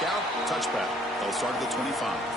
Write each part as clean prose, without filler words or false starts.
check out, touchback. They'll start at the 25.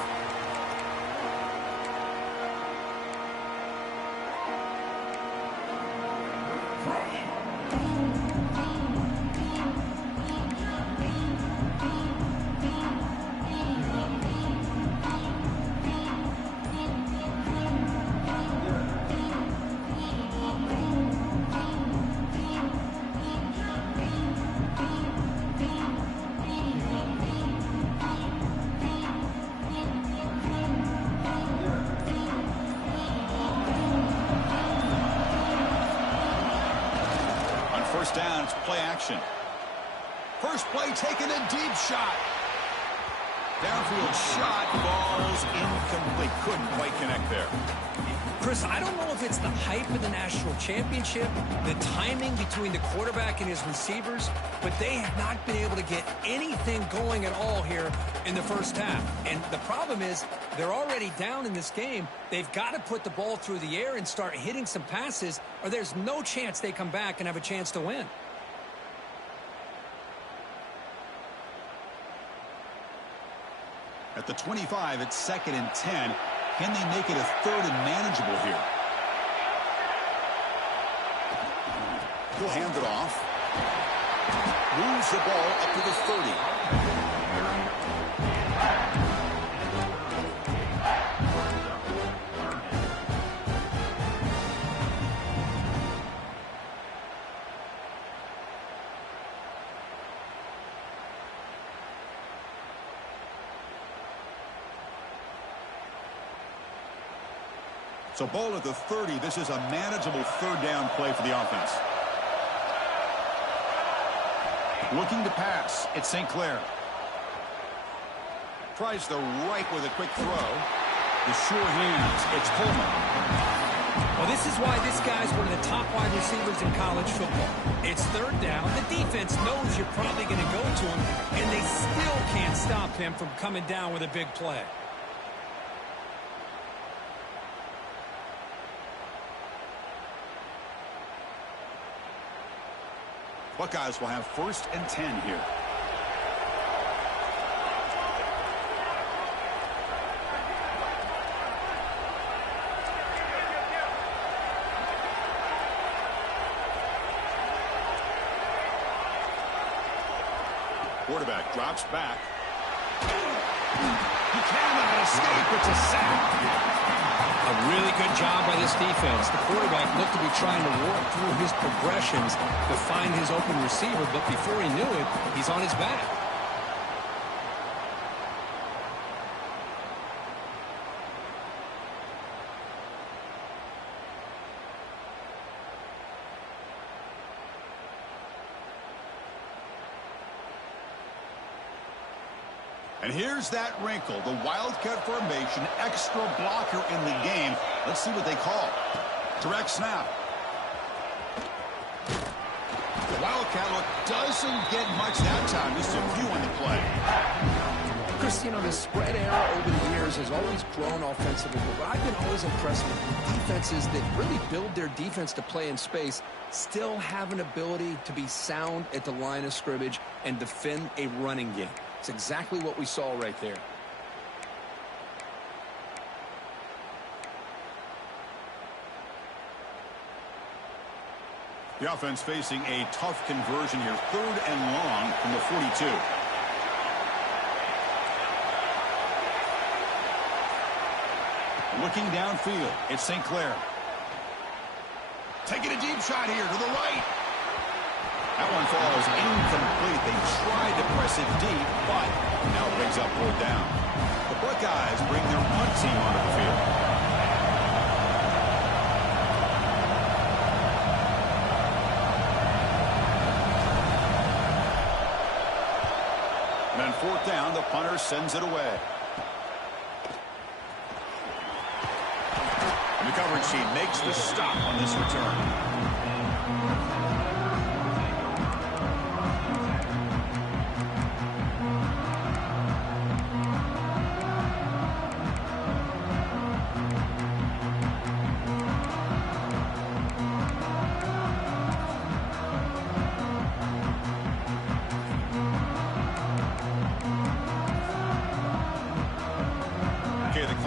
First down, it's play action. First play, taking a deep shot. Downfield shot, falls incomplete. Couldn't quite connect there. Chris, I don't know if it's the hype of the national championship, the timing between the quarterback and his receivers, but they have not been able to get anything going at all here in the first half. And the problem is they're already down in this game. They've got to put the ball through the air and start hitting some passes, or there's no chance they come back and have a chance to win. At the 25, it's 2nd and 10. Can they make it a 3rd and manageable here? He'll hand it off. Moves the ball up to the 30. So ball at the 30. This is a manageable 3rd down play for the offense. Looking to pass. It's St. Clair. Tries the right with a quick throw. The sure hands. It's Coleman. Well, this is why this guy's one of the top wide receivers in college football. It's 3rd down. The defense knows you're probably going to go to him, and they still can't stop him from coming down with a big play. Buckeyes will have 1st and 10 here. Quarterback drops back. He cannot escape. It's a sack. A really good job by this defense. The quarterback looked to be trying to work through his progressions to find his open receiver, but before he knew it, he's on his back. And here's that wrinkle, the Wildcat formation, extra blocker in the game. Let's see what they call. Direct snap. The Wildcat look doesn't get much that time. Just a few on the play. Chris, you know, the spread era over the years has always grown offensively, but I've been always impressed with defenses that really build their defense to play in space, still have an ability to be sound at the line of scrimmage and defend a running game. It's exactly what we saw right there. The offense facing a tough conversion here. 3rd and long from the 42. Looking downfield, it's St. Clair. Taking a deep shot here to the right. That one falls incomplete. They tried to press it deep, but now it brings up 4th down. The Buckeyes bring their punt team onto the field. And on 4th down, the punter sends it away. And the coverage team makes the stop on this return.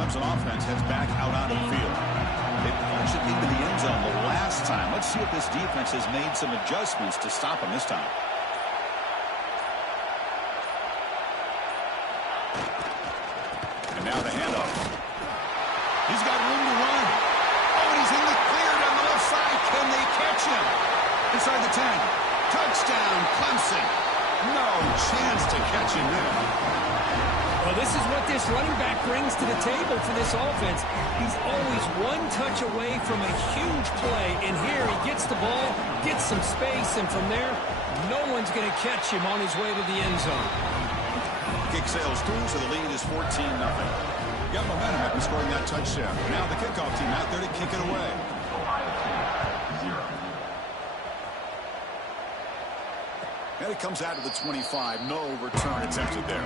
Clemson offense heads back out onto the field. They punched it into the end zone the last time. Let's see if this defense has made some adjustments to stop them this time. And now the handoff. He's got room to run. Oh, and he's in the clear down the left side. Can they catch him? Inside the 10. Touchdown, Clemson. No chance to catch him there. Well, this is what this running back brings to the table for this offense. He's always one touch away from a huge play. And here he gets the ball, gets some space, and from there, no one's going to catch him on his way to the end zone. Kick sails through, so the lead is 14-0. Got momentum after scoring that touchdown. Now the kickoff team out there to kick it away. And it comes out of the 25. No return attempted there.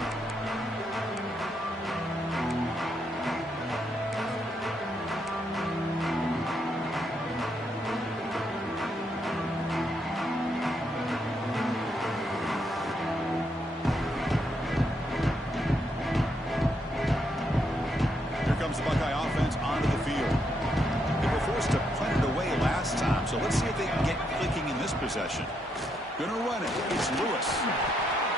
Here comes the Buckeye offense onto the field. They were forced to punt it away last time, so let's see if they can get clicking in this possession. Gonna run it. It's Lewis.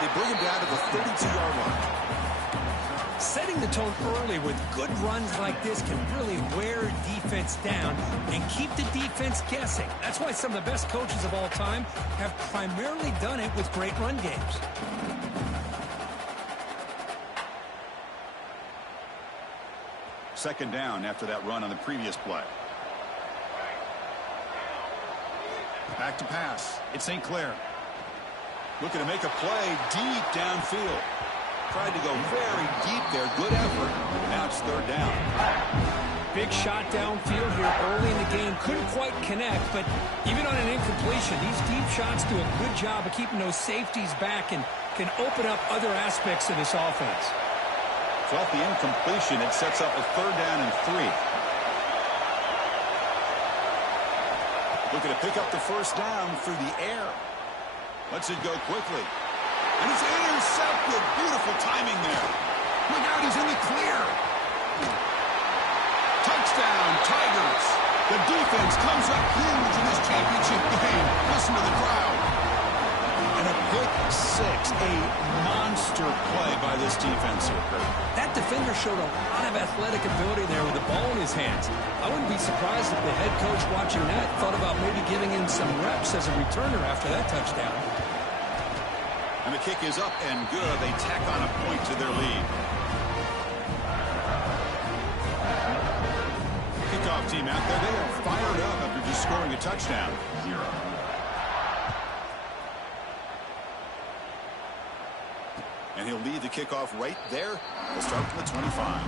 They bring him down to the 32-yard line. Setting the tone early with good runs like this can really wear defense down and keep the defense guessing. That's why some of the best coaches of all time have primarily done it with great run games. Second down after that run on the previous play. Back to pass. It's St. Clair. Looking to make a play deep downfield. Tried to go very deep there. Good effort. Now it's third down. Big shot downfield here early in the game. Couldn't quite connect, but even on an incompletion, these deep shots do a good job of keeping those safeties back and can open up other aspects of this offense. So off the incompletion, it sets up a third down and 3. Looking to pick up the first down through the air. Lets it go quickly. And it's intercepted. Beautiful timing there. Look out, he's in the clear. Touchdown, Tigers. The defense comes up huge in this championship game. Listen to the crowd. And a pick six, a monster play by this defense here, Kurt. That defender showed a lot of athletic ability there with the ball in his hands. I wouldn't be surprised if the head coach watching that thought about maybe giving him some reps as a returner after that touchdown. And the kick is up and good. They tack on a point to their lead. Kickoff team out there. They are fired up after just scoring a touchdown. And he'll lead the kickoff right there. We'll start from the 25.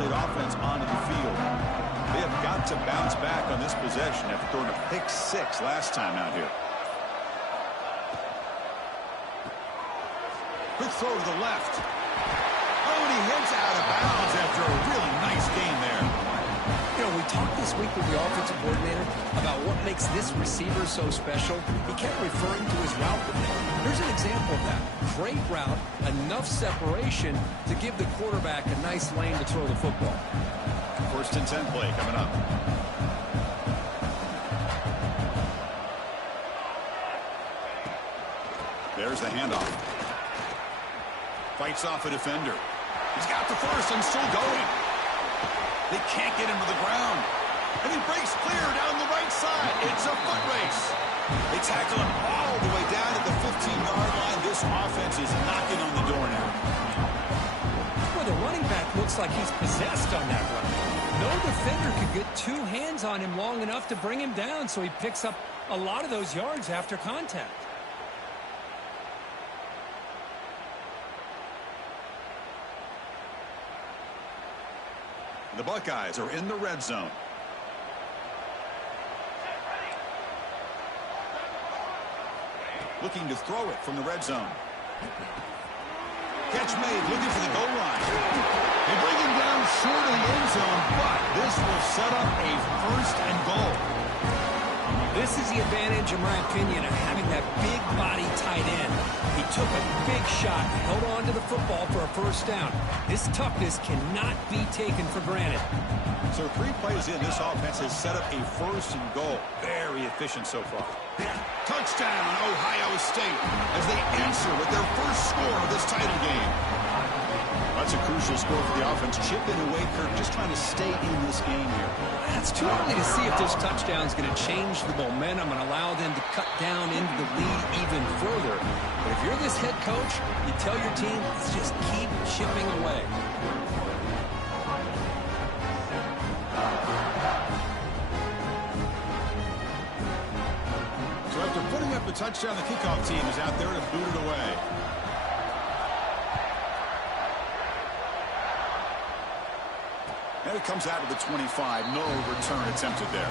Offense onto the field. They have got to bounce back on this possession after throwing a pick six last time out here. Quick throw to the left. Oh, and he heads out of bounds after a really nice game there. You know, we talked this week with the offensive coordinator about what makes this receiver so special. He kept referring to his route. Here's an example of that. Great route, enough separation to give the quarterback a nice lane to throw the football. First and 10 play coming up. There's the handoff. Fights off a defender. He's got the first and still going. They can't get him to the ground. And he breaks clear down the right side. It's a foot race. They tackle him all the way down to the 15-yard line. This offense is knocking on the door now. Well, the running back looks like he's possessed on that run. No defender could get two hands on him long enough to bring him down, so he picks up a lot of those yards after contact. The Buckeyes are in the red zone. looking to throw it from the red zone. Catch made, looking for the goal line. They bring him down short of the end zone, but this will set up a first and goal. This is the advantage, in my opinion, of having that big body tight end. He took a big shot, held on to the football for a first down. This toughness cannot be taken for granted. So 3 plays in, this offense has set up a first and goal. Very efficient so far. Touchdown, Ohio State, as they answer with their first score of this title game. That's a crucial score for the offense. Chipping away, Kirk, just trying to stay in this game here. It's too early to see if this touchdown is going to change the momentum and allow them to cut down into the lead even further. But if you're this head coach, you tell your team, let's just keep chipping away. So after putting up the touchdown, the kickoff team is out there to boot it away. And it comes out of the 25. No return attempted there.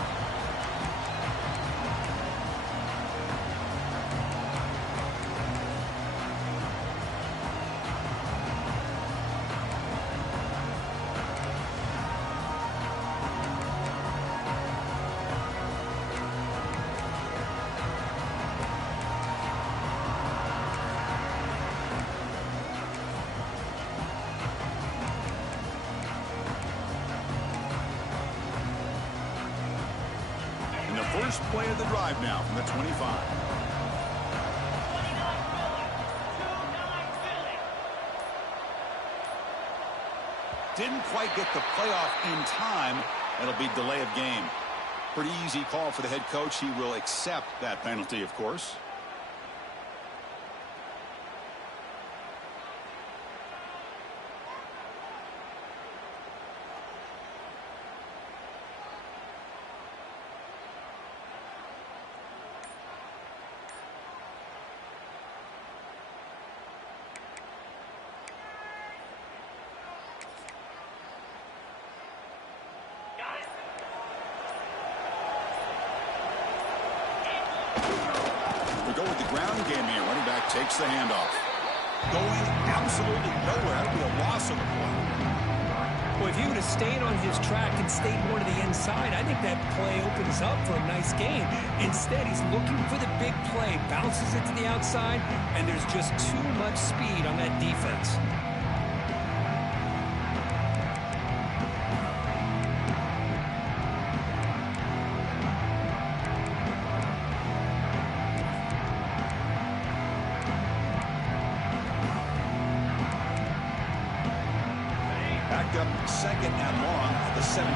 First play of the drive now from the 25. Didn't quite get the playoff in time. It'll be delay of game. Pretty easy call for the head coach. He will accept that penalty, of course. We go with the ground game here. Running back takes the handoff. Going absolutely nowhere. That'll be a loss of the play. Well, if he would have stayed on his track and stayed more to the inside, I think that play opens up for a nice gain. Instead, he's looking for the big play, bounces it to the outside, and there's just too much speed on that defense. Second and long at the 17.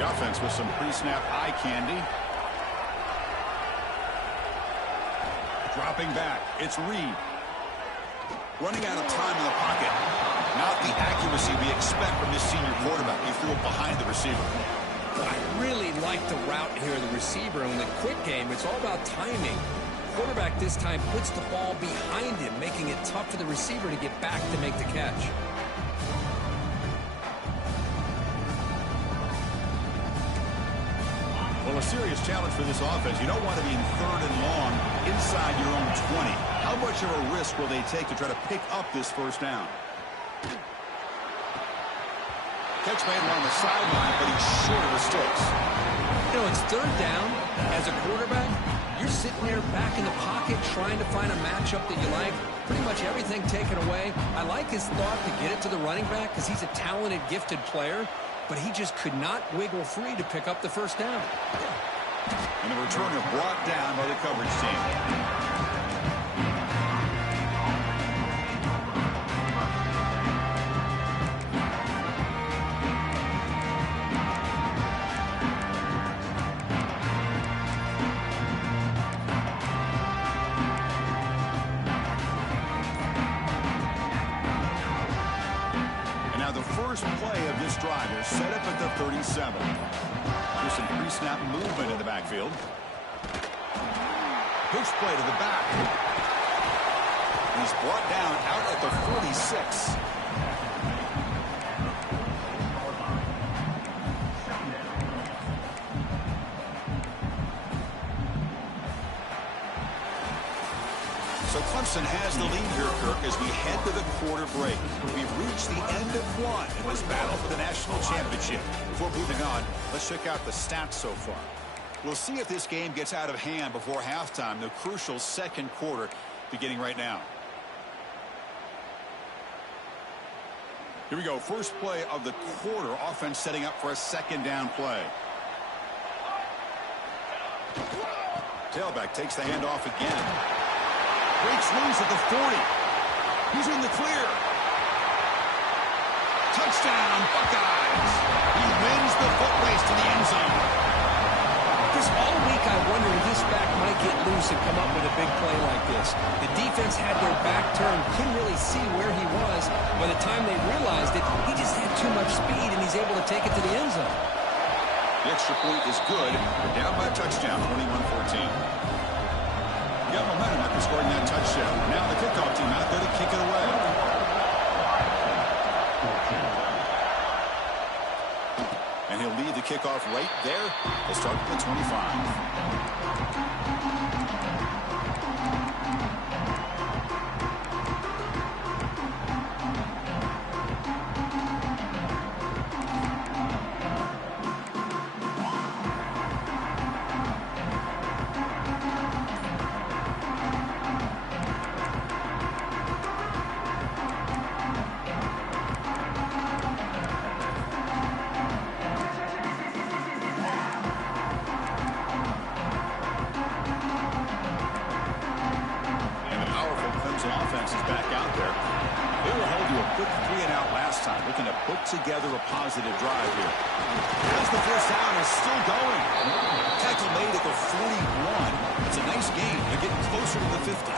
The offense with some pre-snap eye candy. Dropping back. It's Reed. Running out of time in the pocket. Not the accuracy we expect from this senior quarterback. He threw it behind the receiver. I really like the route here of the receiver. In the quick game, it's all about timing. Quarterback this time puts the ball behind him, making it tough for the receiver to get back to make the catch. Well, a serious challenge for this offense. You don't want to be in third and long inside your own 20. How much of a risk will they take to try to pick up this first down? Catch made along the sideline, but he's short of the sticks. You know, it's third down. As a quarterback, you're sitting there back in the pocket trying to find a matchup that you like. Pretty much everything taken away. I like his thought to get it to the running back because he's a talented, gifted player, but he just could not wiggle free to pick up the first down. And the returner brought down by the coverage team. Set up at the 37. There's some pre-snap movement in the backfield. Push play to the back. He's brought down out at the 46. So Clemson has the lead here, Kirk, as we head to the quarter break. We've reached the end of one in this battle for the national championship. Before moving on, let's check out the stats so far. We'll see if this game gets out of hand before halftime, the crucial second quarter beginning right now. Here we go. First play of the quarter. Offense setting up for a second down play. Tailback takes the handoff again. Breaks loose at the 40. He's in the clear. Touchdown, Buckeyes. He wins the foot race to the end zone. Chris, all week I wondered if this back might get loose and come up with a big play like this. The defense had their back turned, couldn't really see where he was. By the time they realized it, he just had too much speed, and he's able to take it to the end zone. The extra point is good. We're down by a touchdown, 21-14. Got momentum after scoring that touchdown. Now the kickoff team out there to kick it away. And he'll lead the kickoff right there. They'll start at the 25. Together a positive drive here. As the first down is still going. Tackle made at the 41. It's a nice game. They're getting closer to the 50.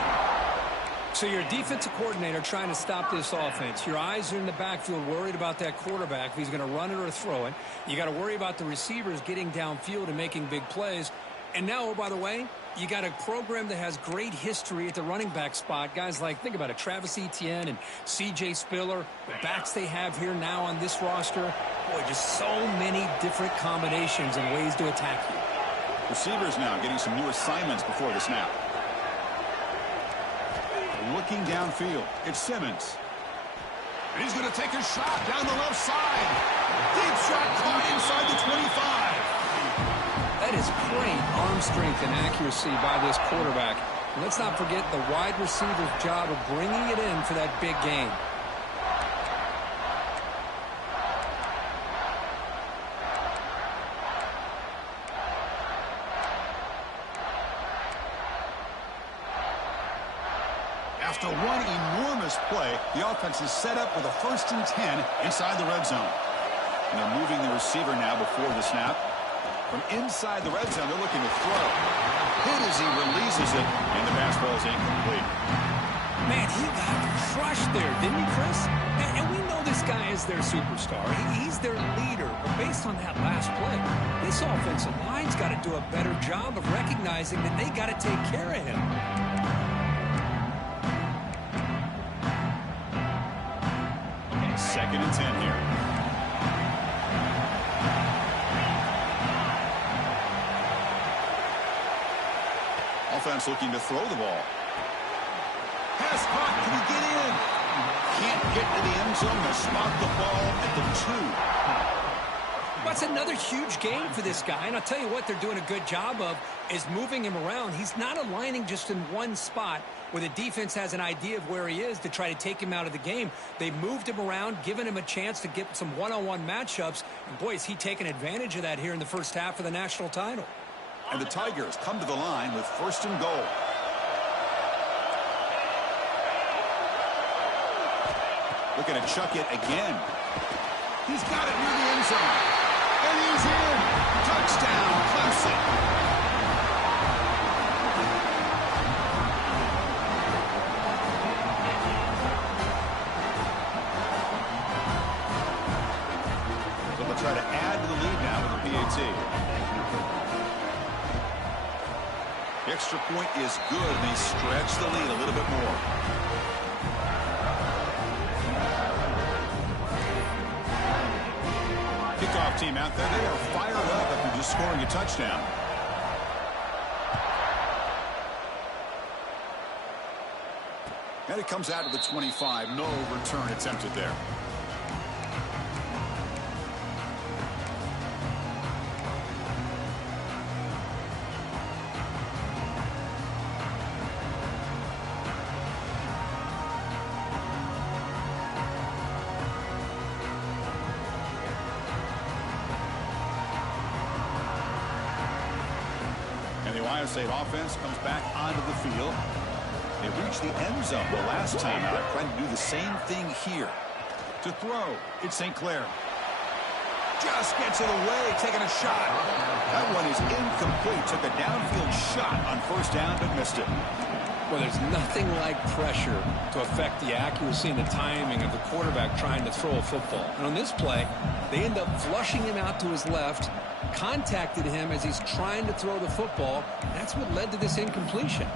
So you're a defensive coordinator trying to stop this offense. Your eyes are in the backfield worried about that quarterback, if he's going to run it or throw it. You got to worry about the receivers getting downfield and making big plays. And now, oh, by the way, you got a program that has great history at the running back spot. Guys like, think about it, Travis Etienne and C.J. Spiller, the backs they have here now on this roster. Boy, just so many different combinations and ways to attack you. Receivers now getting some new assignments before the snap. Looking downfield, it's Simmons. And he's going to take a shot down the left side. Deep shot caught inside the 25. That is great arm strength and accuracy by this quarterback. And let's not forget the wide receiver's job of bringing it in for that big game. After one enormous play, the offense is set up with a 1st and 10 inside the red zone. And they're moving the receiver now before the snap. From inside the red zone, they're looking to throw. Hit as he releases it, and the pass ball is incomplete. Man, he got crushed there, didn't he, Chris? And we know this guy is their superstar. He's their leader. But based on that last play, this offensive line's got to do a better job of recognizing that they got to take care of him. Okay, 2nd and 10 here. Offense looking to throw the ball. Pass caught. Can he get in? Can't get to the end zone to spot the ball at the 2. That's another huge game for this guy. And I'll tell you what they're doing a good job of is moving him around. He's not aligning just in one spot where the defense has an idea of where he is to try to take him out of the game. They moved him around, given him a chance to get some one-on-one matchups. And boy, is he taking advantage of that here in the first half of the national title. And the Tigers come to the line with 1st and goal. Looking to chuck it again. He's got it near the end zone. And he's in. Touchdown, Clemson. So they'll try to add to the lead now with the PAT. The extra point is good, and they stretch the lead a little bit more. Kickoff team out there. They are fired up after just scoring a touchdown. And it comes out to the 25. No return attempted there. Ohio State offense comes back onto the field. They reached the end zone the last time out, trying to do the same thing here. To throw, it's St. Clair. Just gets it away, taking a shot. That one is incomplete. Took a downfield shot on first down, but missed it. Well, there's nothing like pressure to affect the accuracy and the timing of the quarterback trying to throw a football. And on this play, they end up flushing him out to his left, contacted him as he's trying to throw the football. That's what led to this incompletion.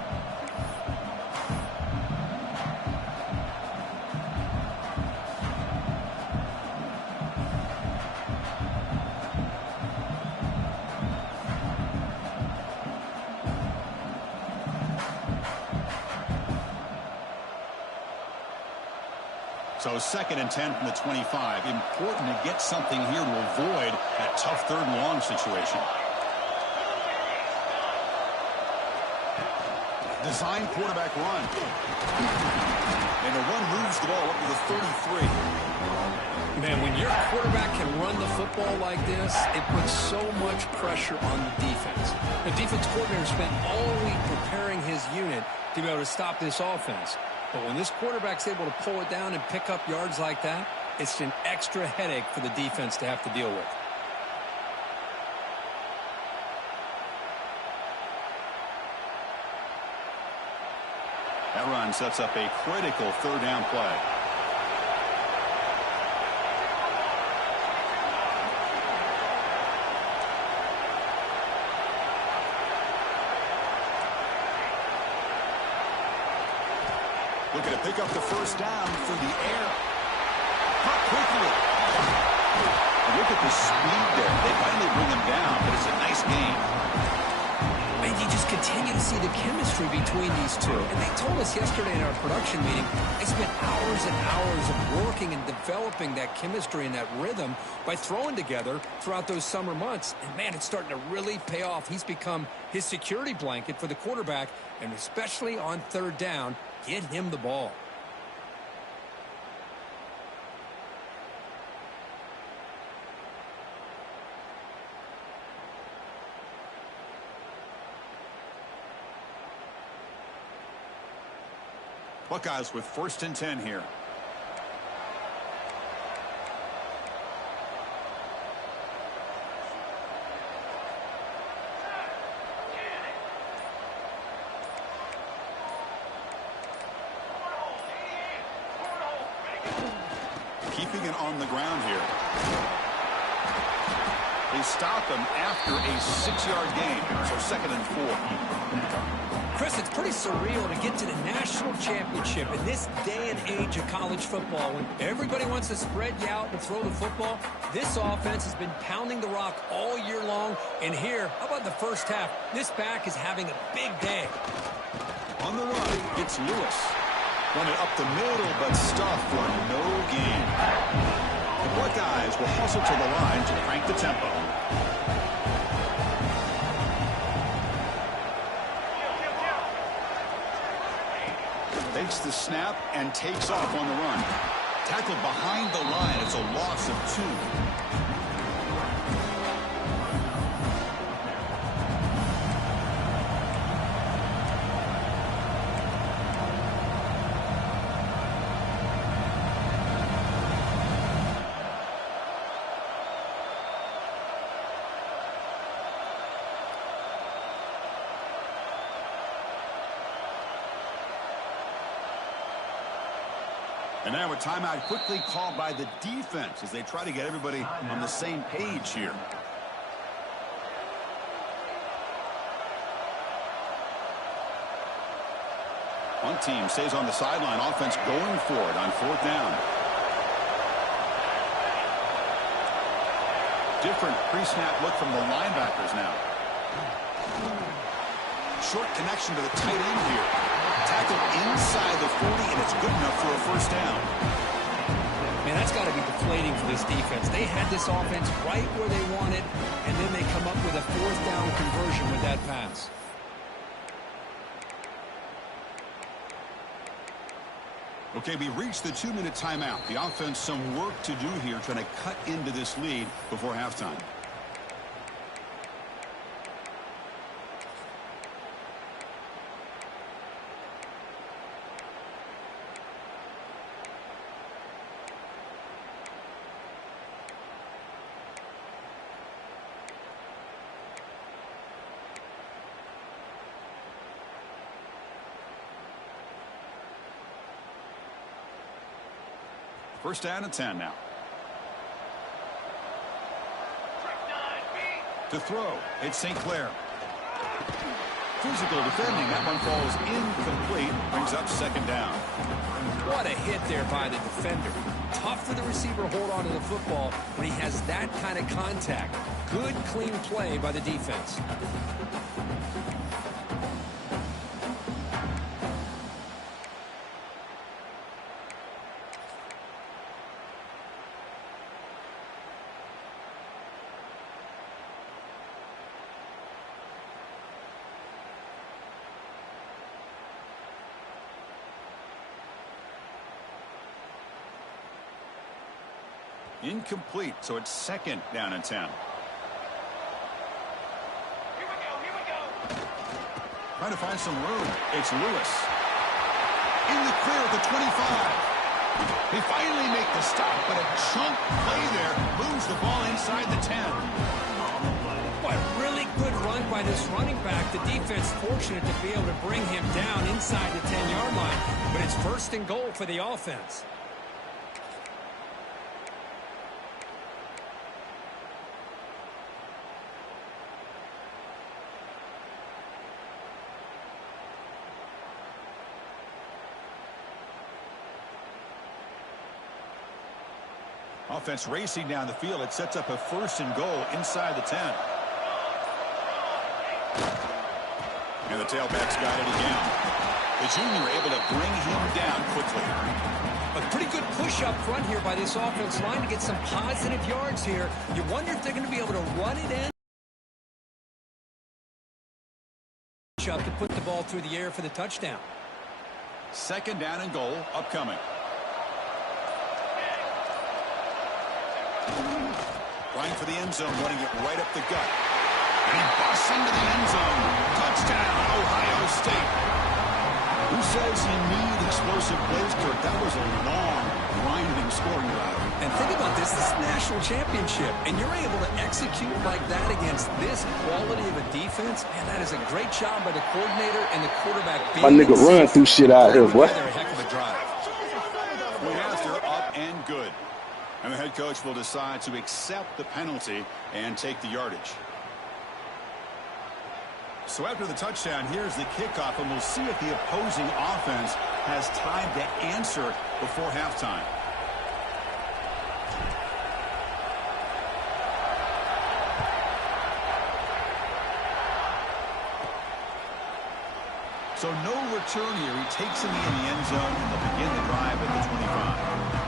So 2nd and 10 from the 25. Important to get something here to avoid that tough 3rd and long situation. Design quarterback run. And the run moves the ball up to the 33. Man, when your quarterback can run the football like this, it puts so much pressure on the defense. The defense coordinator spent all week preparing his unit to be able to stop this offense. But when this quarterback's able to pull it down and pick up yards like that, it's an extra headache for the defense to have to deal with. That run sets up a critical 3rd down play. Looking to pick up the first down through the air. Caught quickly. And look at the speed there. They finally bring him down, but it's a nice game. And you just continue to see the chemistry between these two. And they told us yesterday in our production meeting, they spent hours and hours of working and developing that chemistry and that rhythm by throwing together throughout those summer months. And, man, it's starting to really pay off. He's become his security blanket for the quarterback, and especially on 3rd down, get him the ball. Buckeyes with 1st and 10 here. Keeping it on the ground here. They stop him after a 6-yard gain. So 2nd and 4. Chris, it's pretty surreal to get to the national championship in this day and age of college football when everybody wants to spread you out and throw the football. This offense has been pounding the rock all year long. And here, how about the first half? This back is having a big day. On the run, it's Lewis. Run it up the middle, but stuffed for no gain. The Buckeyes will hustle to the line to crank the tempo. Takes the snap and takes off on the run. Tackled behind the line. It's a loss of 2. And now a timeout quickly called by the defense as they try to get everybody on the same page here. One team stays on the sideline. Offense going for it on 4th down. Different pre-snap look from the linebackers now. Short connection to the tight end here. tackle inside the 40, and it's good enough for a first down. Man, that's got to be deflating for this defense. They had this offense right where they wanted, and then they come up with a fourth down conversion with that pass. Okay, we reached the 2-minute timeout. The offense some work to do here, trying to cut into this lead before halftime. First down and 10 now. To throw, it's St. Clair. Physical defending. That one falls incomplete. Brings up second down. What a hit there by the defender. Tough for the receiver to hold on to the football when he has that kind of contact. Good, clean play by the defense. Incomplete, so it's second down and 10. Here we go. Trying to find some room. It's Lewis. In the clear at the 25. They finally make the stop, but a chunk play there moves the ball inside the 10. What a really good run by this running back. The defense fortunate to be able to bring him down inside the 10-yard line, but it's first and goal for the offense. Offense racing down the field. It sets up a first and goal inside the 10. And the tailback's got it again. The junior able to bring him down quickly. A pretty good push up front here by this offense line to get some positive yards here. You wonder if they're going to be able to run it in. Up to put the ball through the air for the touchdown. Second down and goal upcoming. Trying for the end zone, running it right up the gut. And he busts into the end zone. Touchdown, Ohio State. Who says you need explosive plays, Kirk? That was a long, grinding scoring drive. And think about this. This is a national championship, and you're able to execute like that against this quality of a defense. Man, that is a great job by the coordinator and the quarterback. My nigga run through shit out here, boy. They're a heck of a drive. Point after, up and good. And the head coach will decide to accept the penalty and take the yardage. So after the touchdown, here's the kickoff, and we'll see if the opposing offense has time to answer before halftime. So no return here. He takes him in the end zone, and they'll begin the drive at the 25.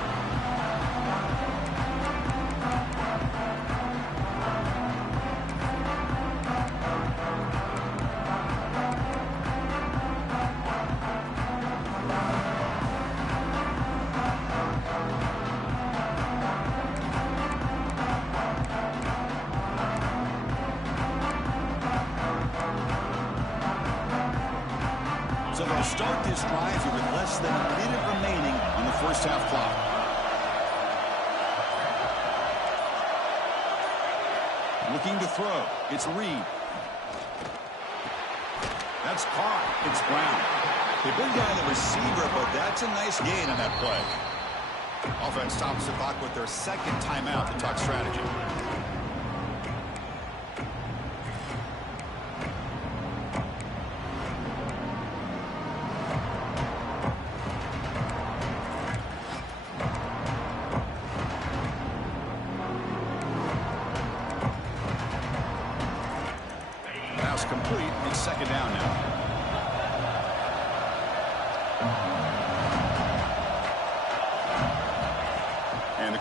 So they'll start this drive here with less than a minute remaining on the first half clock. Looking to throw. It's Reed. That's caught. It's Brown. They bring down the receiver, but that's a nice gain on that play. Offense stops the clock with their second timeout to talk strategy. Complete. It's second down now.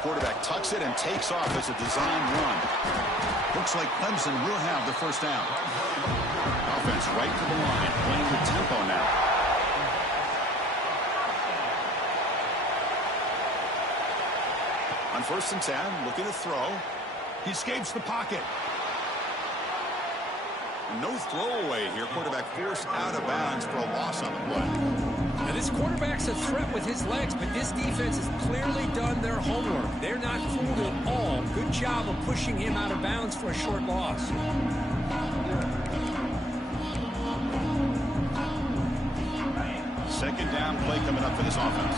quarterback tucks it and takes off as a design run. Looks like Clemson will have the first down. Offense right to the line, playing with tempo now. On 1st and 10, looking to throw. He escapes the pocket. No throwaway here. Quarterback forced out of bounds for a loss on the play. Now, this quarterback's a threat with his legs, but this defense has clearly done their homework. They're not fooled at all. Good job of pushing him out of bounds for a short loss. Second down play coming up for this offense.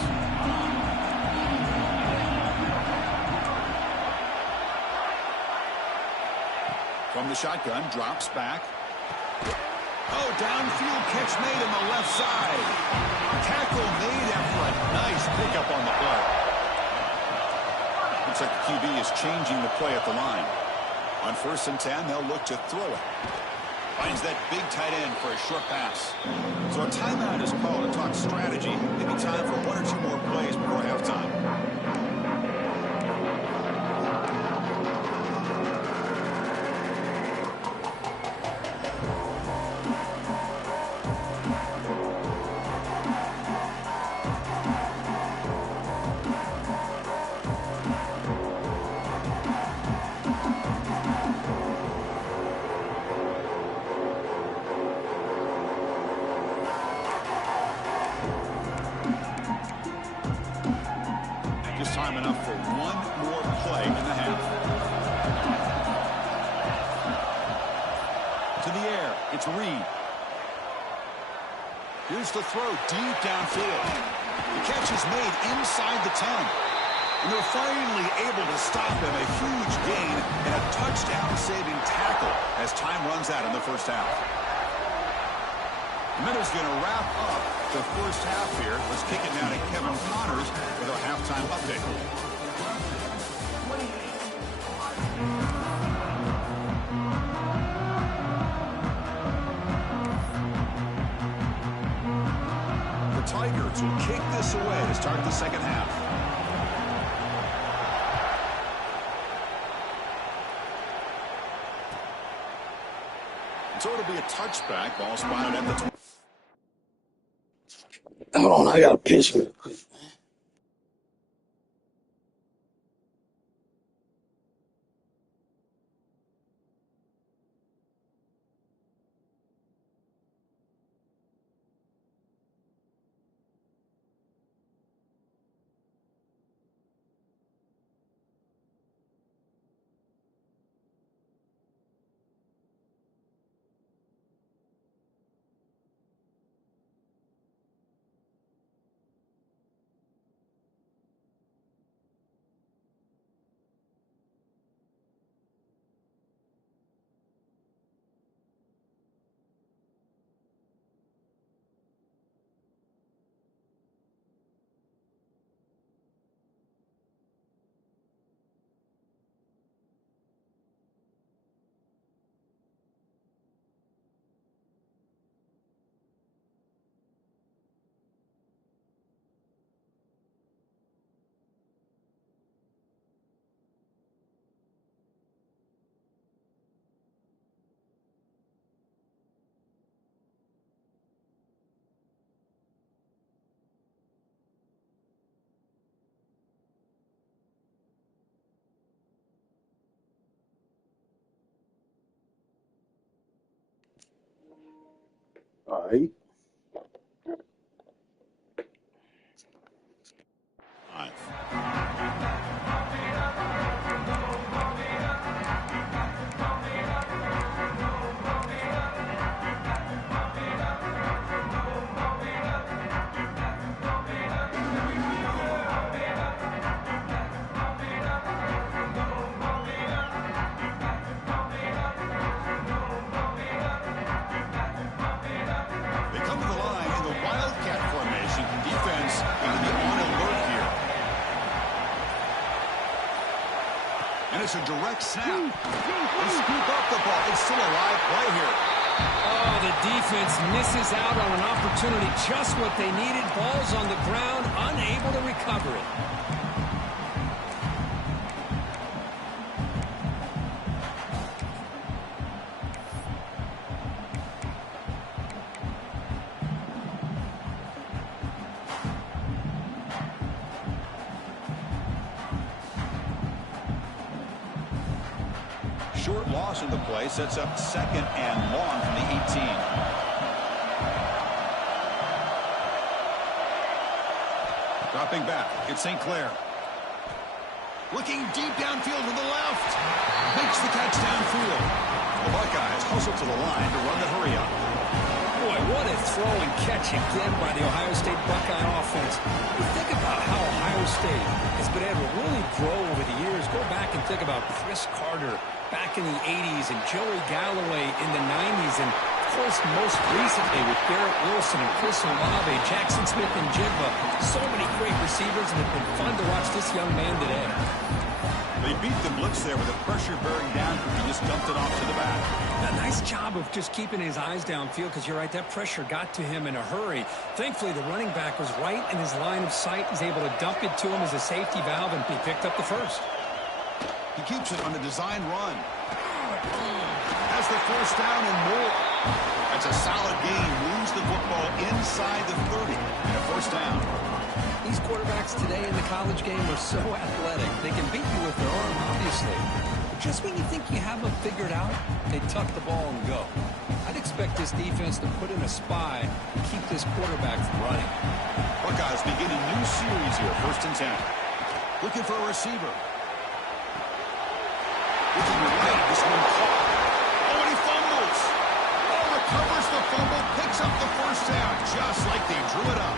From the shotgun, drops back. Oh, downfield catch made on the left side. Tackle made after a nice pickup on the play. Looks like the QB is changing the play at the line. On 1st and 10, they'll look to throw it. Finds that big tight end for a short pass. So a timeout is called to talk strategy. Maybe time for 1 or 2 more plays before halftime. Time enough for 1 more play in the half. To the air, it's Reed. Here's the throw deep downfield. The catch is made inside the 10. And they're finally able to stop him. A huge gain and a touchdown-saving tackle as time runs out in the first half. And that is going to wrap up the first half here. Let's kick it now to Kevin Connors with our halftime update. The Tigers will kick this away to start the second half. And so it'll be a touchback. Ball spotted at the 20. Hold on, I gotta piss real quick. All right. It's a direct snap. They scoop up the ball. It's still a live play here. Oh, the defense misses out on an opportunity. Just what they needed. Ball's on the ground, unable to recover it. loss in the play sets up 2nd and long from the 18. Dropping back, it's St. Clair. Looking deep downfield to the left. Makes the catch downfield. The Buckeyes hustle to the line to run the hurry up. Boy, what a throw and catch again by the Ohio State Buckeye offense. You think about how Ohio State has been able to really grow over the years. Go back and think about Chris Carter back in the 80s and Joey Galloway in the 90s. And, of course, most recently with Garrett Wilson and Chris Olave, Jackson Smith and Jigba. So many great receivers, and it's been fun to watch this young man today. They beat the blitz there with the pressure bearing down. He just dumped it off to the back. A nice job of just keeping his eyes downfield, because you're right, that pressure got to him in a hurry. Thankfully, the running back was right in his line of sight. He's able to dump it to him as a safety valve, and he picked up the first. He keeps it on the design run. Has the first down and more. That's a solid gain. Moves the football inside the 30 and a first down. These quarterbacks today in the college game are so athletic. They can beat you with their arm, obviously. But just when you think you have them figured out, they tuck the ball and go. I'd expect this defense to put in a spy and keep this quarterback from running. Buckeyes begin a new series here, 1st and 10. Looking for a receiver. Looking right, this one caught. Oh, and he fumbles. Oh, recovers the fumble, picks up the first down, just like they drew it up.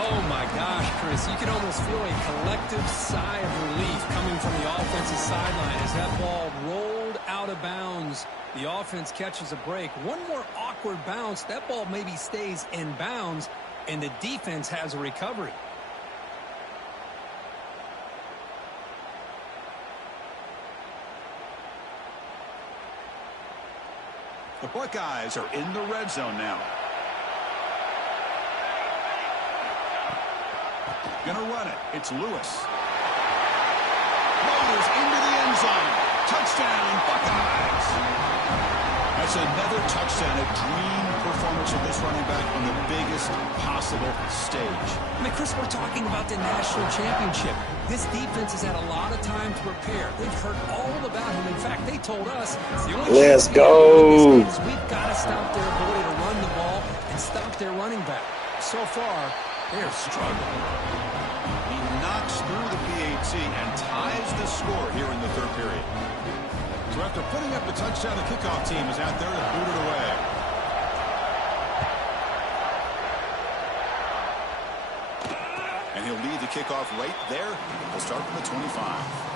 Oh, my gosh, Chris. You can almost feel a collective sigh of relief coming from the offensive sideline as that ball rolled out of bounds. The offense catches a break. One more awkward bounce. That ball maybe stays in bounds, and the defense has a recovery. The Buckeyes are in the red zone now. Gonna run it. It's Lewis. Motors into the end zone. Touchdown, Buckeyes. That's another touchdown. A dream performance of this running back on the biggest possible stage. I mean, Chris, we're talking about the national championship. This defense has had a lot of time to prepare. They've heard all about him. In fact, they told us it's the only Let's go. We've got to stop their ability to run the ball and stop their running back. So far, they're struggling. He knocks through the PAT and ties the score here in the 3rd period. So after putting up the touchdown, the kickoff team is out there to boot it away. And he'll lead the kickoff right there. We'll start from the 25.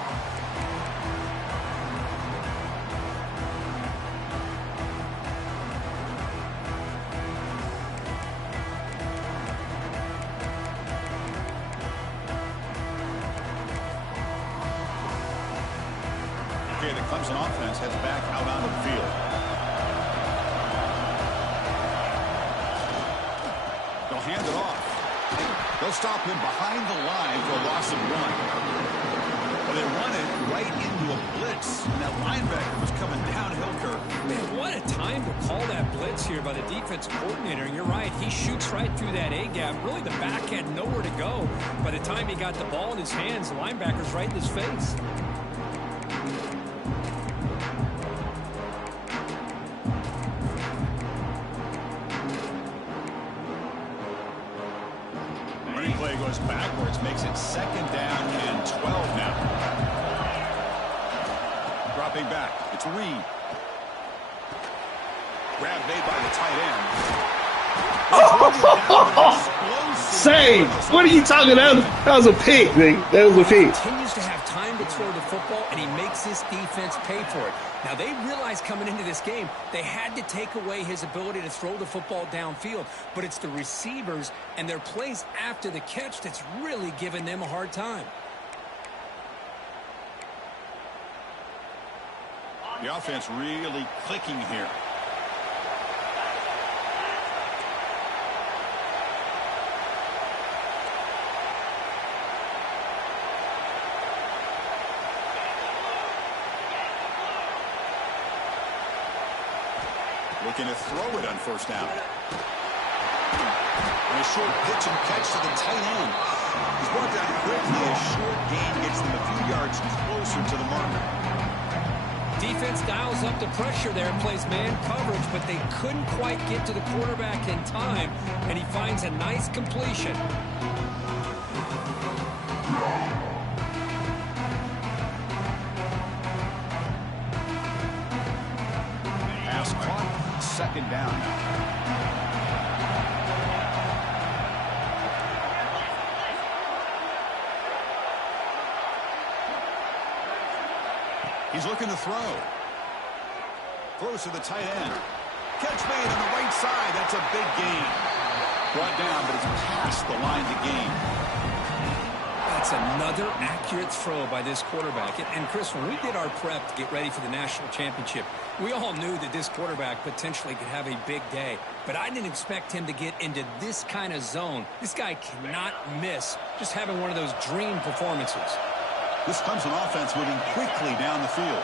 Okay, the Clemson offense heads back out onto the field. They'll hand it off. They'll stop him behind the line for a loss of 1. Well, they run it right into a blitz, and that linebacker was coming downhill, Kirk. Man, what a time to call that blitz here by the defense coordinator. And you're right, he shoots right through that A-gap. Really, the back had nowhere to go. By the time he got the ball in his hands, the linebacker's right in his face. Play goes backwards, makes it 2nd down and 12 now. Dropping back, it's Reed. Grab made by the tight end. Save! What are you talking about? That was a pick, man. That was a pick. Continues to have time to throw the football, and he makes his defense pay for it. Now, they realized coming into this game, they had to take away his ability to throw the football downfield. But it's the receivers and their plays after the catch that's really giving them a hard time. The offense really clicking here. Looking to throw it on 1st down. And a short pitch and catch to the tight end. He's brought down quickly. A short gain gets them a few yards closer to the marker. Defense dials up the pressure there, plays man coverage, but they couldn't quite get to the quarterback in time, and he finds a nice completion. Pass caught, second down now. He's looking to throw. Throws to the tight end. Catch made on the right side. That's a big gain. Brought down, but it's past the line to gain. That's another accurate throw by this quarterback. And Chris, when we did our prep to get ready for the national championship, we all knew that this quarterback potentially could have a big day. But I didn't expect him to get into this kind of zone. This guy cannot miss just having one of those dream performances. This comes an offense moving quickly down the field.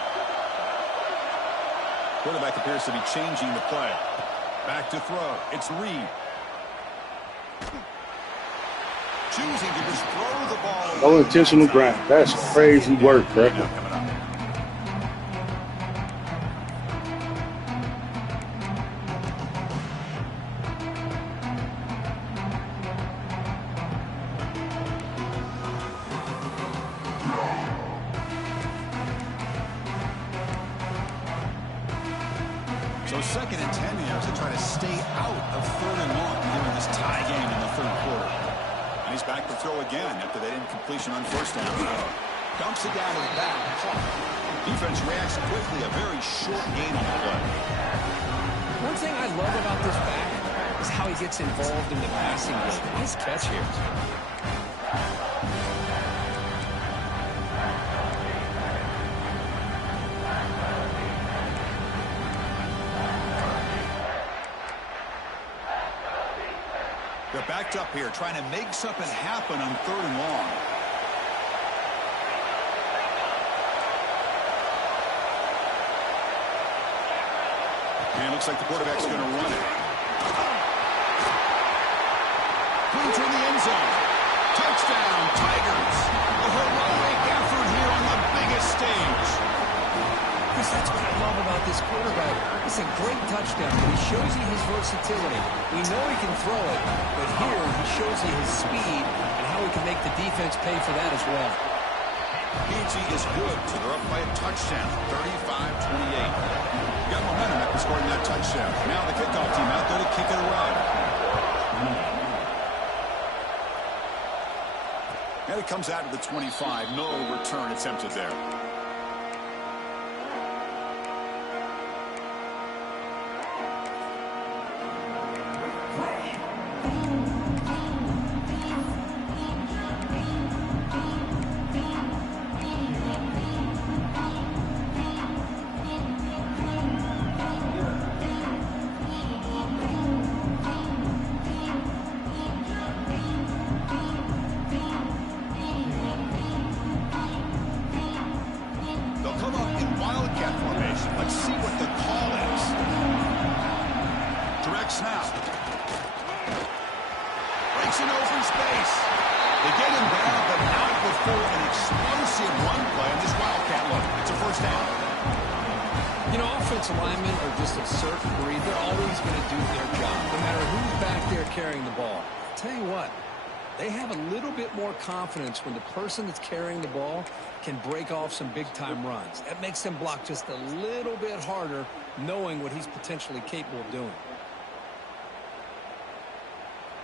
Quarterback appears to be changing the play. Back to throw. It's Reed. Choosing to just throw the ball. No intentional grab. That's crazy work, bro. So 2nd and 10 here as they try to stay out of 3rd and long here in this tie game in the 3rd quarter. And he's back to throw again after that incompletion on 1st down. Dumps it down to the back. Defense reacts quickly. A very short gain on the play. One thing I love about this back is how he gets involved in the passing game. Nice catch here. They're backed up here, trying to make something happen on 3rd and long. And it looks like the quarterback's going to run it. Points in the end zone. Touchdown, Tigers. A heroic effort here on the biggest stage. Chris, that's what I love about this quarterback. It's a great touchdown. He shows you his versatility. We know he can throw it, but here he shows you his speed and how he can make the defense pay for that as well. PG is good, so they're up by a touchdown, 35-28. Got momentum after scoring that touchdown. Now the kickoff team out there to kick it around. And it comes out to the 25. No return attempted there. Linemen are just a certain breed. They're always going to do their job, no matter who's back there carrying the ball. I'll tell you what, they have a little bit more confidence when the person that's carrying the ball can break off some big-time runs. That makes them block just a little bit harder, knowing what he's potentially capable of doing.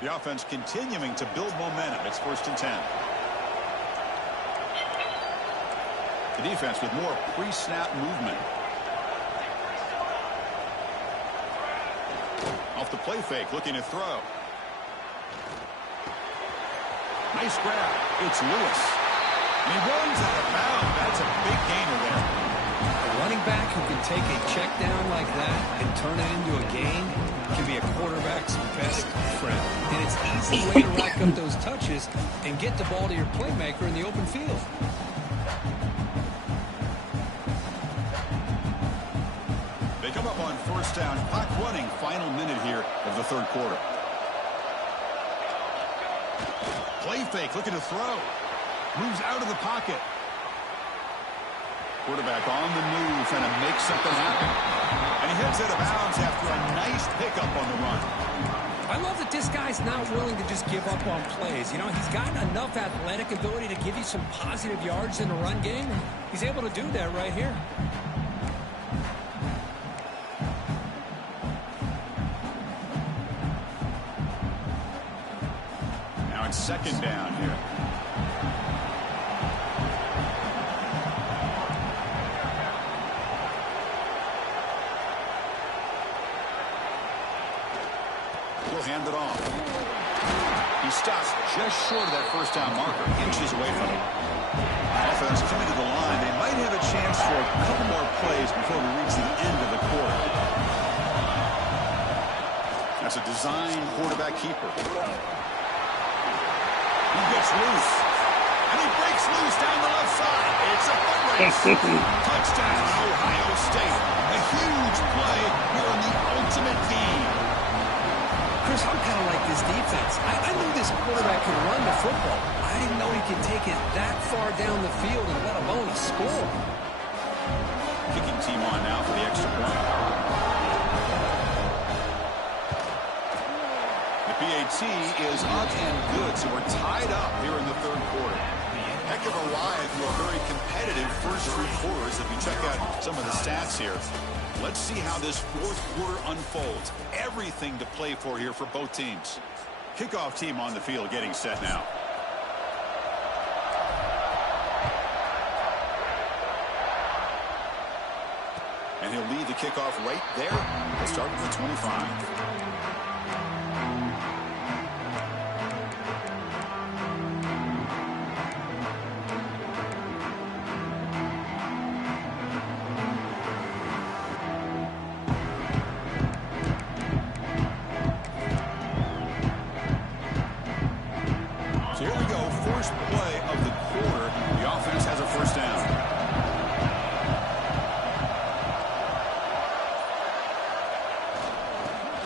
The offense continuing to build momentum. It's 1st and 10. The defense with more pre-snap movement. Off the play fake, looking to throw. Nice grab. It's Lewis. And he runs out of bounds. That's a big gainer there. A running back who can take a check down like that and turn it into a gain can be a quarterback's best friend. And it's an easy way to rack up those touches and get the ball to your playmaker in the open field. They come up on 1st down. Clock running. Final minute here of the 3rd quarter. Play fake, looking to throw. Moves out of the pocket. Quarterback on the move, trying to make something happen. And he heads out of bounds after a nice pickup on the run. I love that this guy's not willing to just give up on plays. You know, he's got enough athletic ability to give you some positive yards in the run game. And he's able to do that right here. Now it's second down here. Hand it off. He stops just short of that first down marker, inches away from it. Offense coming to the line. They might have a chance for a couple more plays before we reach the end of the quarter. That's a design quarterback keeper. He gets loose. And he breaks loose down the left side. It's a foot race. Touchdown, Ohio State. A huge play here in the ultimate game. Chris, I'm kind of like this defense. I knew this quarterback could run the football. I didn't know he could take it that far down the field and let alone score. Kicking team on now for the extra point. The PAT is up and good, so we're tied up here in the third quarter. Heck of a ride through a very competitive first three quarters if you check out some of the stats here. Let's see how this fourth quarter unfolds. Everything to play for here for both teams. Kickoff team on the field getting set now. And he'll lead the kickoff right there. He'll start with the 25.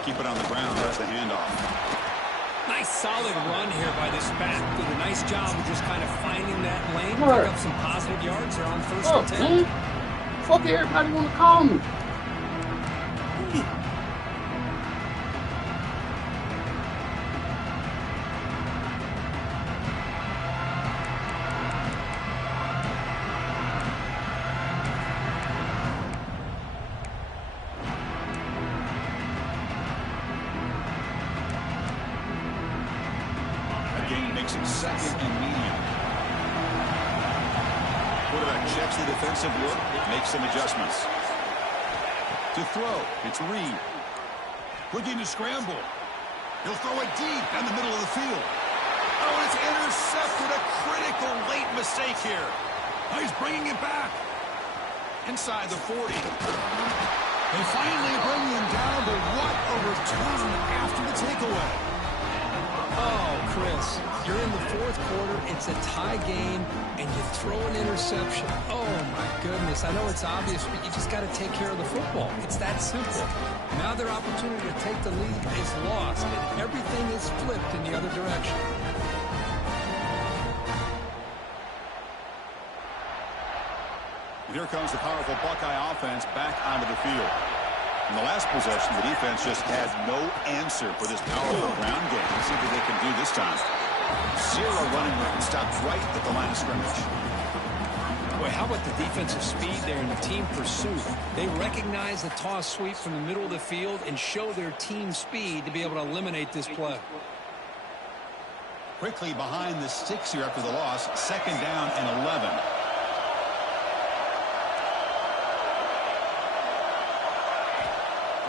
Keep it on the ground. There's the handoff. Nice solid run here by this back. Did a nice job of just kind of finding that lane. Pick up some positive yards there on first and 10. Man. Fuck everybody want to call me. Second and medium. Quarterback checks the defensive look, makes some adjustments. To throw, it's Reed. Looking to scramble. He'll throw it deep in the middle of the field. Oh, and it's intercepted. A critical late mistake here. Oh, he's bringing it back. Inside the 40. They finally bring him down, but what a return after the takeaway. Oh, Chris, you're in the fourth quarter, it's a tie game, and you throw an interception. Oh, my goodness. I know it's obvious, but you just got to take care of the football. It's that simple. Now their opportunity to take the lead is lost, and everything is flipped in the other direction. Here comes the powerful Buckeye offense back onto the field. In the last possession, the defense just had no answer for this powerful ground game. Let's see what they can do this time. Zero running room, stopped right at the line of scrimmage. Boy, how about the defensive speed there in the team pursuit? They recognize the toss sweep from the middle of the field and show their team speed to be able to eliminate this play. Quickly behind the sticks here after the loss. Second down and 11.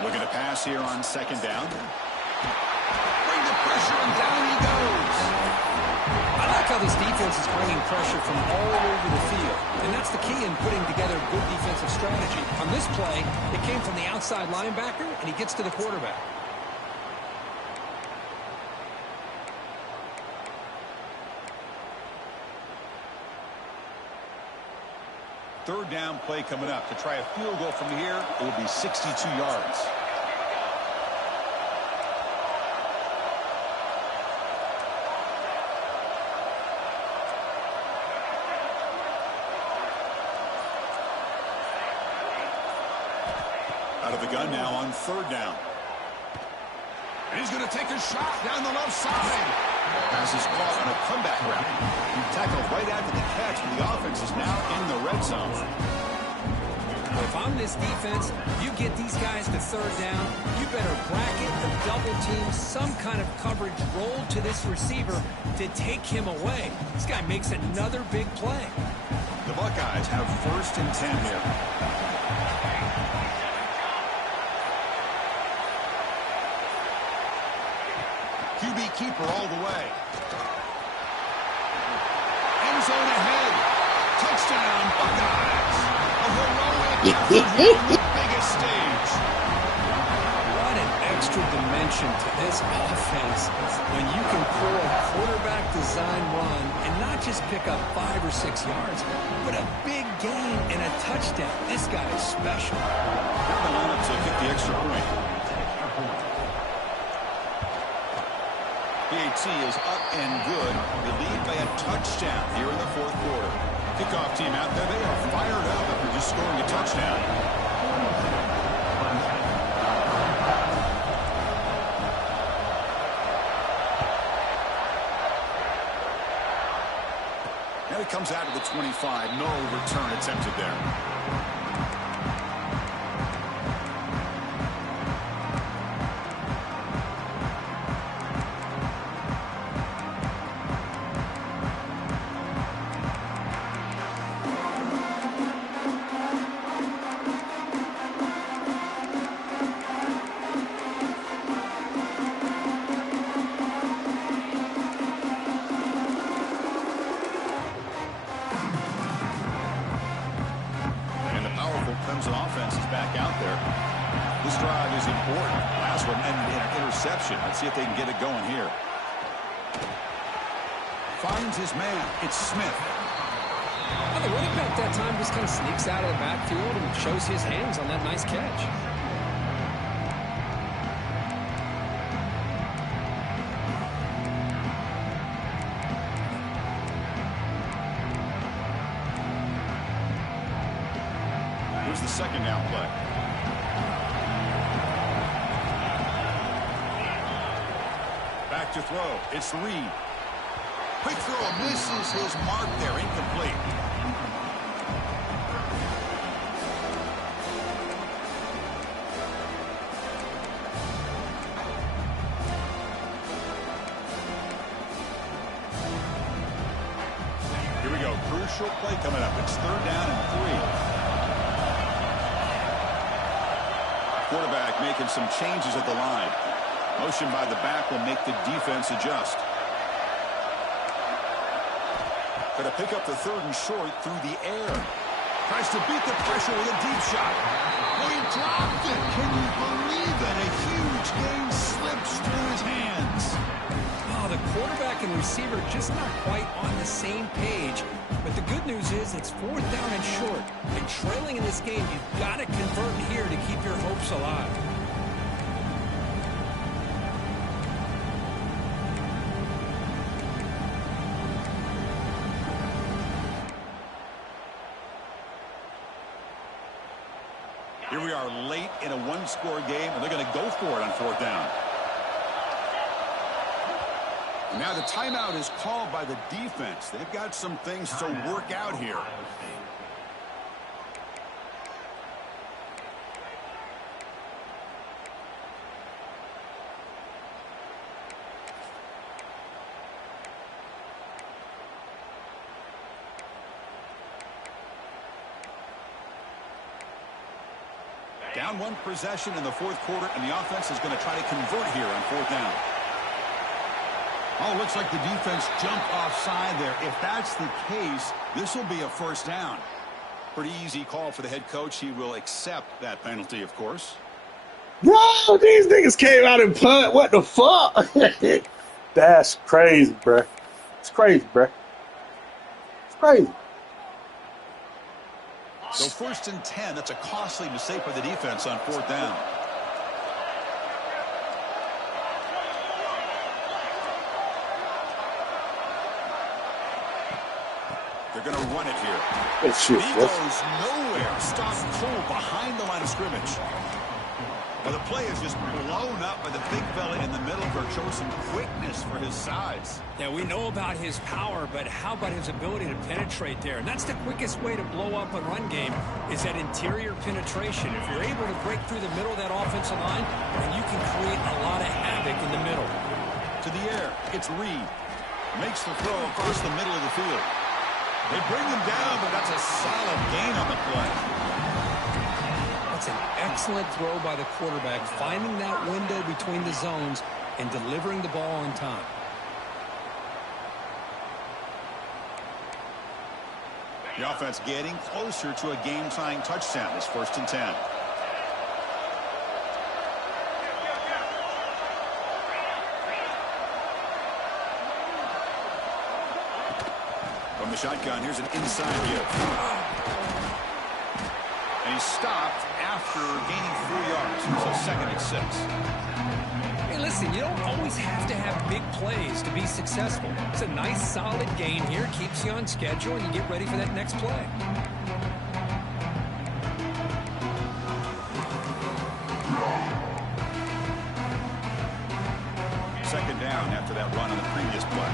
Looking to pass here on second down. Bring the pressure, and down he goes. I like how this defense is bringing pressure from all over the field. And that's the key in putting together a good defensive strategy. On this play, it came from the outside linebacker, and he gets to the quarterback. Third down play coming up. To try a field goal from here, it will be 62 yards. Out of the gun now on third down. And he's going to take a shot down the left side. Pass is caught on a comeback route. He tackled right after the catch, and the offense is now in the red zone. Well, if I'm this defense, you get these guys to third down, you better bracket or double team some kind of coverage roll to this receiver to take him away. This guy makes another big play. The Buckeyes have 1st and 10 here. QB keeper all the way. End zone ahead. Touchdown, Buckeyes. A heroic effort on the biggest stage. What an extra dimension to this offense when you can pull a quarterback design run and not just pick up 5 or 6 yards, but a big gain and a touchdown. This guy is special. Now the lineup to kick the extra point. PAT is up and good. They lead by a touchdown here in the 4th quarter. Kickoff team out there. They are fired up after just scoring a touchdown. Now he comes out of the 25. No return attempted there. Clemson offense is back out there. This drive is important. Last one ended in an interception. Let's see if they can get it going here. Finds his man. It's Smith. Well, the running back that time just kind of sneaks out of the backfield and shows his hands on that nice catch. Here's the second down play. Back to throw. It's Reed. Quick throw. Misses his mark there. Incomplete. Here we go. Crucial play coming up. It's 3rd down and 3. Quarterback making some changes at the line. Motion by the back will make the defense adjust. Going to pick up the 3rd and short through the air. Tries to beat the pressure with a deep shot. Oh, he dropped it. Can you believe that? A huge gain slips through his hands. Oh, the quarterback and receiver just not quite on the same page. But the good news is it's 4th down and short. And trailing in this game, you've got to convert here to keep your hopes alive. Here we are late in a 1-score game, and they're going to go for it on 4th down. Now the timeout is called by the defense. They've got some things to work out here. Down 1 possession in the 4th quarter, and the offense is going to try to convert here on 4th down. Oh, looks like the defense jumped offside there. If that's the case, this will be a 1st down. Pretty easy call for the head coach. He will accept that penalty, of course. Bro, these niggas came out and punt. What the fuck? That's crazy, bro. It's crazy, bro. It's crazy. So 1st and 10. That's a costly mistake for the defense on 4th down. They're going to run it here. Good shit, he goes nowhere. Stopped cold behind the line of scrimmage. play is just blown up by the big fella in the middle for showing some quickness for his size. Yeah, we know about his power, but how about his ability to penetrate there? And that's the quickest way to blow up a run game is that interior penetration. If you're able to break through the middle of that offensive line, then you can create a lot of havoc in the middle. To the air, it's Reed. Makes the throw across the middle of the field. They bring him down, but that's a solid gain on the play. That's an excellent throw by the quarterback, finding that window between the zones and delivering the ball on time. The offense getting closer to a game-tying touchdown. It's 1st and 10. From the shotgun, here's an inside give. And he's stopped after gaining 4 yards. So 2nd and 6. Hey, listen, you don't always have to have big plays to be successful. It's a nice, solid gain here. Keeps you on schedule, and you get ready for that next play. Second down after that run on the previous play.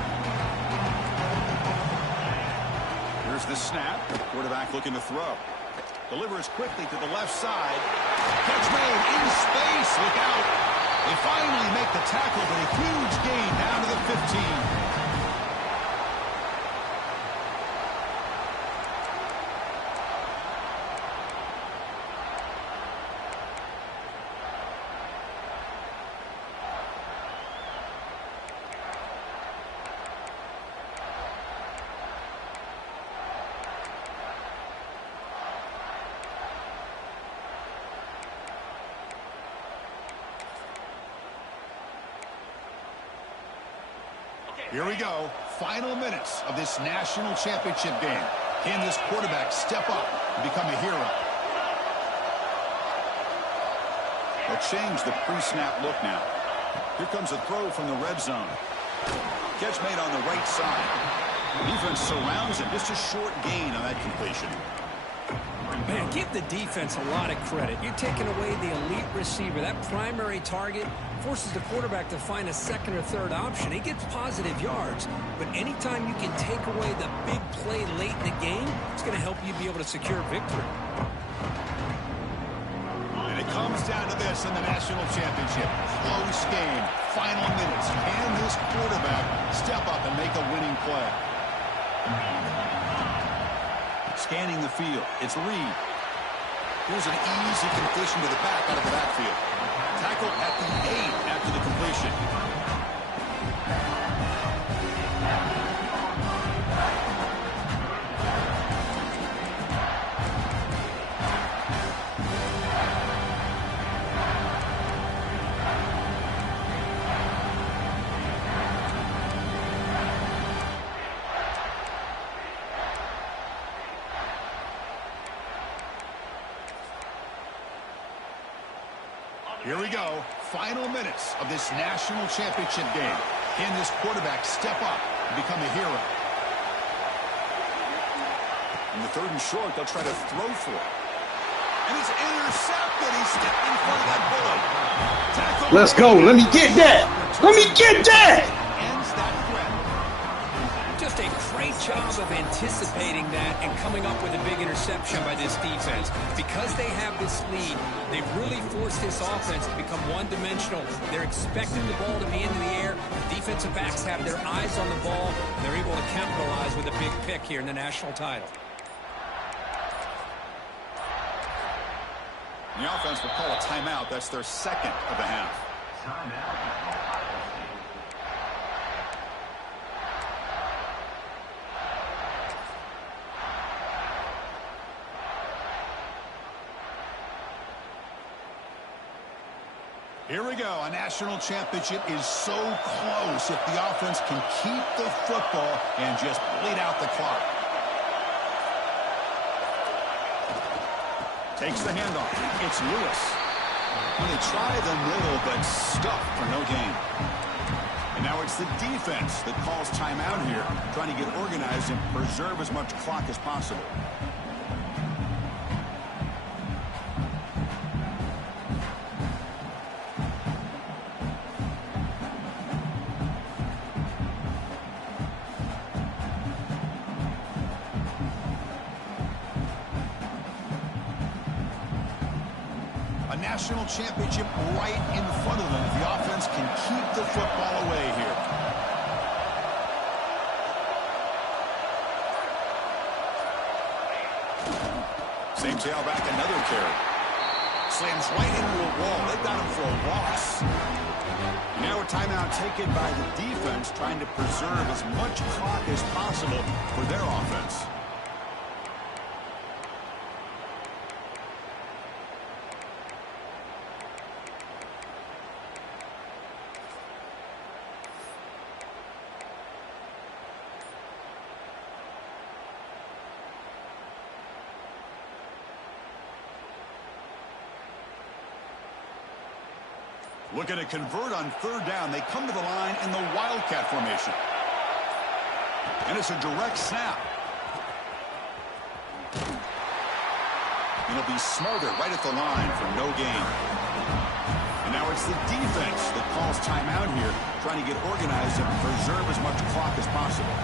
Here's the snap. Quarterback looking to throw. Delivers quickly to the left side. Catch made in space. Look out. They finally make the tackle, but a huge gain down to the 15. Here we go. Final minutes of this national championship game. Can this quarterback step up and become a hero? They'll change the pre-snap look now. Here comes a throw from the red zone. Catch made on the right side. The defense surrounds him. Just a short gain on that completion. Man, give the defense a lot of credit. You're taking away the elite receiver. That primary target forces the quarterback to find a second or third option. He gets positive yards, but anytime you can take away the big play late in the game, it's going to help you be able to secure victory. And it comes down to this in the national championship. Close game. Final minutes. Can this quarterback step up and make a winning play? Scanning the field. It's Reed. Here's an easy completion to the back out of the backfield. Tackle at the 8 after the completion. Here we go. Final minutes of this national championship game. Can this quarterback step up and become a hero? In the 3rd and short, they'll try to throw for it. And it's intercepted. He stepped in front of that bullet. Tackle. Let's go. Let me get that. Let me get that. Ends that threat. Just a great job of anticipating that and coming up with a big interception by this defense. Because they have this lead, they really forced this offense to become one-dimensional. They're expecting the ball to be into the air. The defensive backs have their eyes on the ball. They're able to capitalize with a big pick here in the national title. The offense will call a timeout. That's their 2nd of the half. Here we go. A national championship is so close if the offense can keep the football and just bleed out the clock. Takes the handoff. It's Lewis. When they try the middle, but stuffed for no gain. And now it's the defense that calls timeout here, trying to get organized and preserve as much clock as possible. A national championship right in front of them if the offense can keep the football away here. Same tailback, another carry. Slams right into a wall. They got him for a loss. Now a timeout taken by the defense, trying to preserve as much clock as possible for their offense. Looking to convert on third down. They come to the line in the Wildcat formation. And it's a direct snap. It'll be Smarter right at the line for no gain. And now it's the defense that calls timeout here, trying to get organized and preserve as much clock as possible.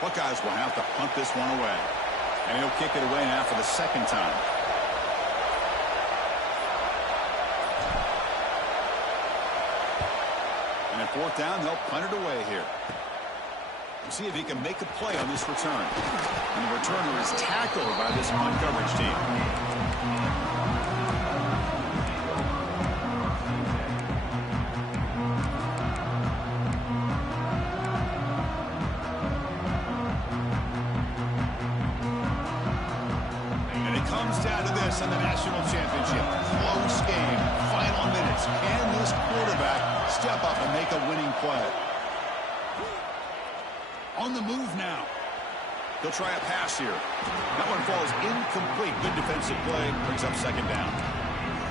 Buckeyes will have to punt this one away. And he'll kick it away now for the second time. And at fourth down, they'll punt it away here. We'll see if he can make a play on this return. And the returner is tackled by this punt coverage team. In the national championship. Close game. Final minutes. Can this quarterback step up and make a winning play? On the move now. He'll try a pass here. That one falls incomplete. Good defensive play. Brings up second down.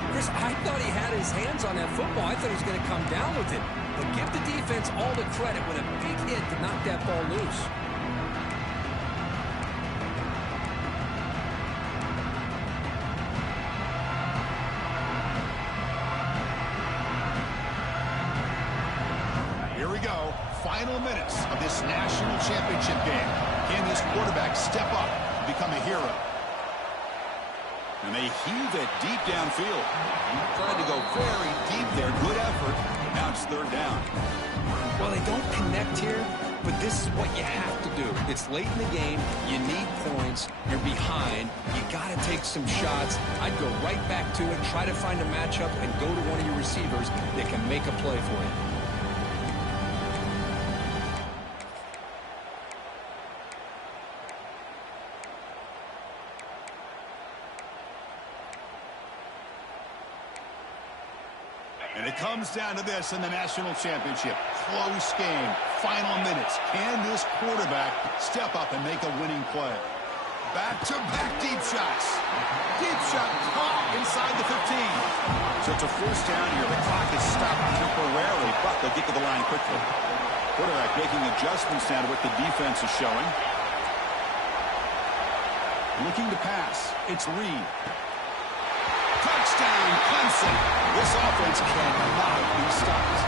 Chris, I thought he had his hands on that football. I thought he was going to come down with it. But give the defense all the credit with a big hit to knock that ball loose. Final minutes of this national championship game. Can this quarterback step up and become a hero? And they heave it deep downfield. Tried to go very deep there. Good effort. Now it's third down. Well, they don't connect here, but this is what you have to do. It's late in the game. You need points. You're behind. You got to take some shots. I'd go right back to it, try to find a matchup, and go to one of your receivers that can make a play for you. And it comes down to this in the national championship. Close game. Final minutes. Can this quarterback step up and make a winning play? Back-to-back deep shots. Deep shot caught inside the 15. So it's a first down here. The clock is stopped temporarily, but they'll get to the line quickly. Quarterback making adjustments now to what the defense is showing. Looking to pass. It's Reed. Touchdown, Clemson. This offense cannot be stopped.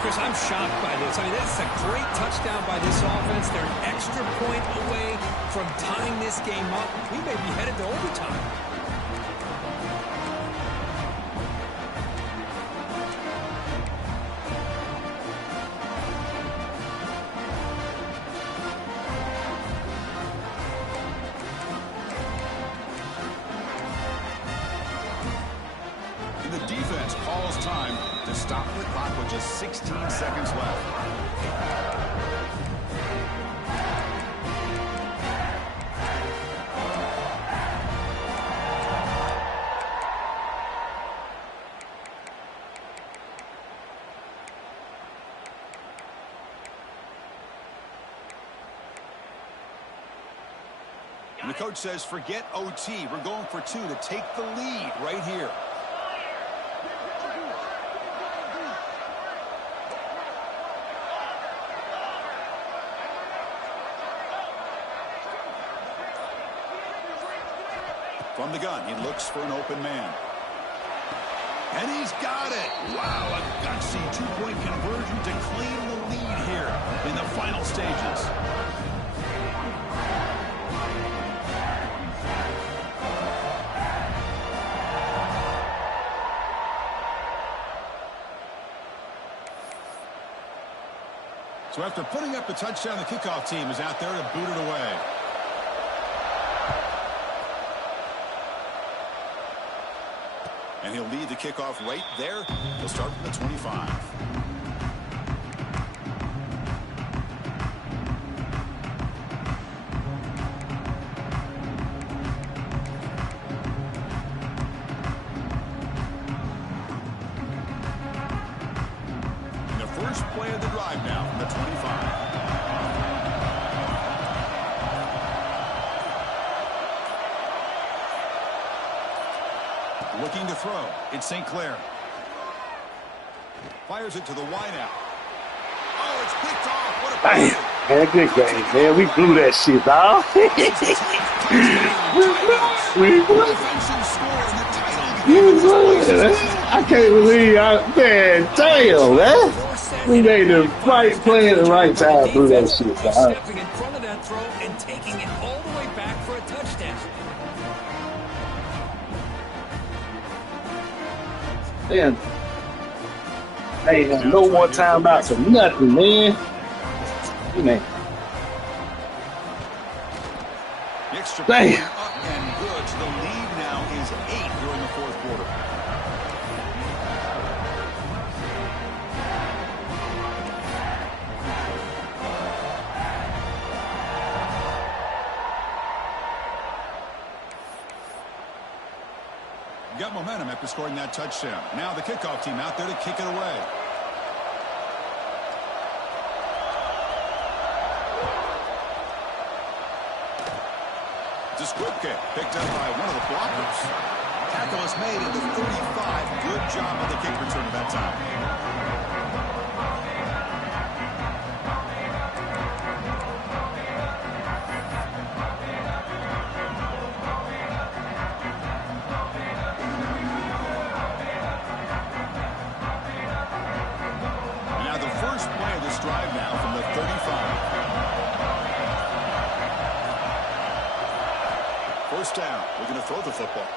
Chris, I'm shocked by this. I mean, that's a great touchdown by this offense. They're an extra point away from tying this game up. We may be headed to overtime. The defense calls time to stop the clock with just 16 seconds left. And the coach says, forget OT. We're going for two to take the lead right here. From the gun, he looks for an open man. And he's got it. Wow, a gutsy two-point conversion to claim the lead here in the final stages. So after putting up the touchdown, the kickoff team is out there to boot it away. And he'll lead the kickoff right there. He'll start from the 25. And the first play of the drive now from the 25. Looking to throw. It's St. Clair. Fires it to the wideout. Oh, it's picked off. What a Damn, man, good game, man. We blew that shit, dog. we blew it. I can't believe man, damn, man. We made the right play at the right time, blew that shit, dog. Stepping in front of that throw and taking it all the way back for a touchdown. Damn. Hey, no more timeouts or nothing, man. Man. The extra Damn. point up and good. So the lead now is 8 here in the fourth quarter. Got momentum after scoring that touchdown. Now the kickoff team out there to kick it away. It's a squib kick picked up by one of the blockers. Tackle is made at the 35. Good job on the kick return at that time. Drive now from the 35. First down. We're going to throw the football.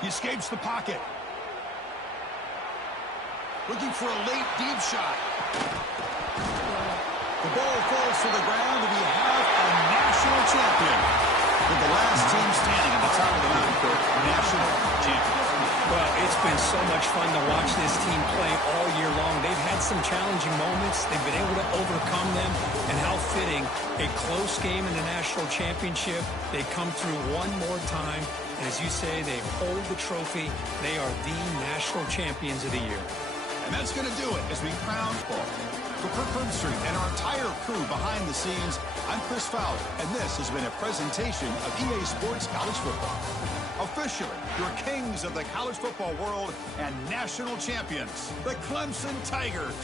He escapes the pocket. Looking for a late deep shot. The ball falls to the ground, and we have a national champion. With the last team standing at the top of the mountain court, national champion. Well, it's been so much fun to watch this team play all year long. They've had some challenging moments. They've been able to overcome them. And how fitting, a close game in the national championship. They come through one more time. And as you say, they hold the trophy. They are the national champions of the year. And that's going to do it as we crown Paul. For Kirk Herbstreit and our entire crew behind the scenes, I'm Chris Fowler, and this has been a presentation of EA Sports College Football. Officially, your kings of the college football world and national champions, the Clemson Tigers.